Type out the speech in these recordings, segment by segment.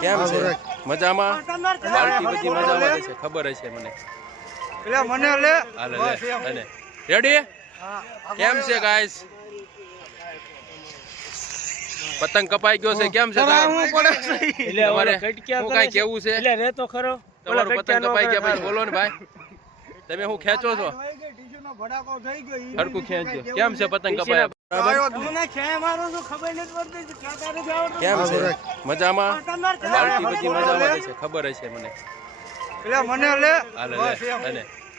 કેમ છે મજામાં પાર્ટી બધી મજામાં છે ખબર હશે મને રેડી કેમ છે ગાઈસ પતંગ કપાઈ ગયો છે કેમ છે તમારે હું કઈ કેવું છે તમારું પતંગ કપાઈ ગયા પછી બોલો ને ભાઈ તમે હું ખેંચો છો હરકું ખેંચજો કેમ છે પતંગ કપાયા કેમ છે મજામાં પાર્ટી બધી મજામાં છે ખબર હશે મને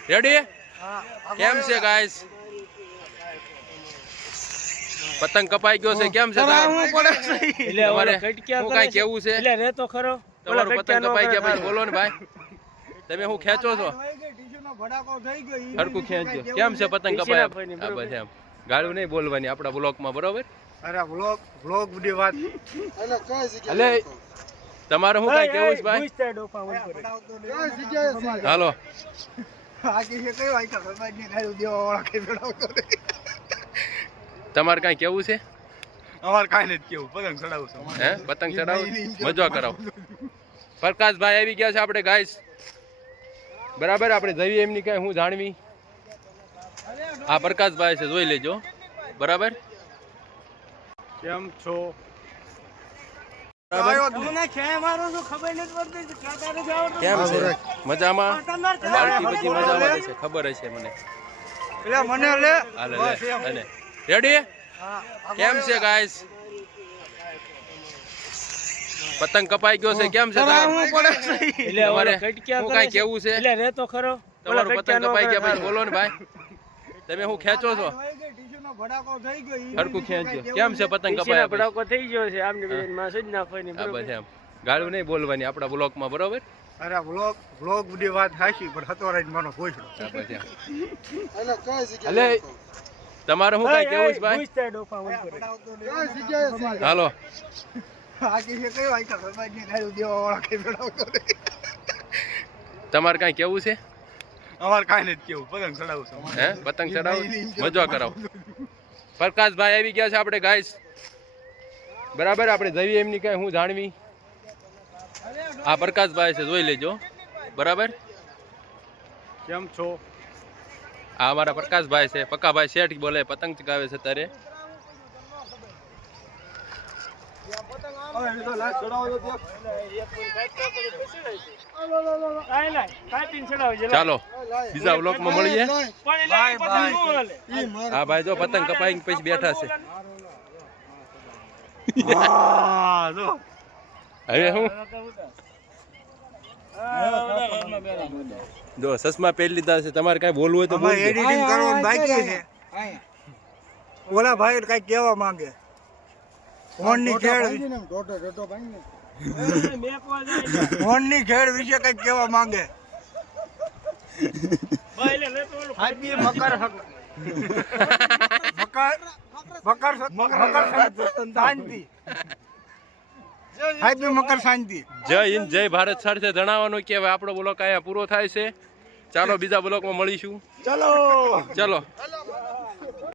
રેડી કેમ છે ગાઈસ પતંગ કપાઈ ગયો છે કેમ છે તમારે હું કઈ કેવું છે તમારું પતંગ કપાઈ ગયા પછી બોલો ને ભાઈ તમે હું ખેંચો છો હરકું ખેંચજો કેમ છે પતંગ કપાયા બસ એમ ગાળું નહીં બોલવાની આપણા બ્લોકમાં બરોબર બ્લોગ બધી વાત એટલે તમારે હું કઈ કેવું છે ભાઈ હાલો તમારે કઈ કેવું છે અમારે કાંઈ નથી કેવું પતંગ ચડાવું છું હે પતંગ ચડાવો મજા કરાવો પ્રકાશભાઈ આવી ગયા છે આપણે ગાઈસ બરાબર આપણે જઈએ એમની કઈ હું જાણવી આ પ્રકાશભાઈ છે જોઈ લેજો બરાબર કેમ છો કેમ છે મજામાં પાર્ટી બધી મજામાં છે ખબર હશે મને રેડી કેમ છે ગાઈસ પતંગ કપાઈ ગયો છે કેમ છે તમારે હું કઈ કેવું છે તમારું પતંગ કપાઈ ગયા પછી બોલો ને ભાઈ તમે હું ખેંચો છો હરકું ખેંચજો કેમ છે પતંગ કપાયા ભડાકો થઈ ગયો છે આમને માં સુજ નાખવાની બસ એમ ગાળું નહીં બોલવાની આપણા બ્લોકમાં બરોબર અરે બ્લોગ બધી વાત હાશી પણ હતોરાજ માનો પૂછડો બસ એમ એટલે તમારે હું કઈ કેવું છે ભાઈ હાલો તમારે કઈ કેવું છે અમારે કાંઈ નથી કેવું પતંગ ચડાવું છું હે પતંગ ચડાવો મજા કરાવો પ્રકાશભાઈ આવી ગયા છે આપણે ગાઈસ બરાબર આપણે જઈએ એમની કઈ હું જાણવી આ પ્રકાશભાઈ છે જોઈ લેજો બરાબર કેમ છો આ અમારા પ્રકાશભાઈ છે પક્કાભાઈ શેઠ બોલે પતંગ ચગાવે છે તારે ચાલો બીજા બ્લોકમાં મળીએ હા ભાઈ જો પતંગ કપાઈ પછી બેઠા છે હવે હું જો સસમા પહેરી લીધા છે તમારે કઈ બોલવું હોય તો બોલજો એડિટિંગ કરવાનું બાકી છે ઓલા ભાઈ કઈ કહેવા માંગે ફોનની ખેડ ફોનની ખેડ વિશે કઈ કહેવા માંગે મકર શાંતિ જય હિન્દ જય ભારત સાથે જણાવવાનું કે હવે આપણો બ્લોક અહીંયા પૂરો થાય છે ચાલો બીજા બ્લોકમાં મળીશું ચલો ચલો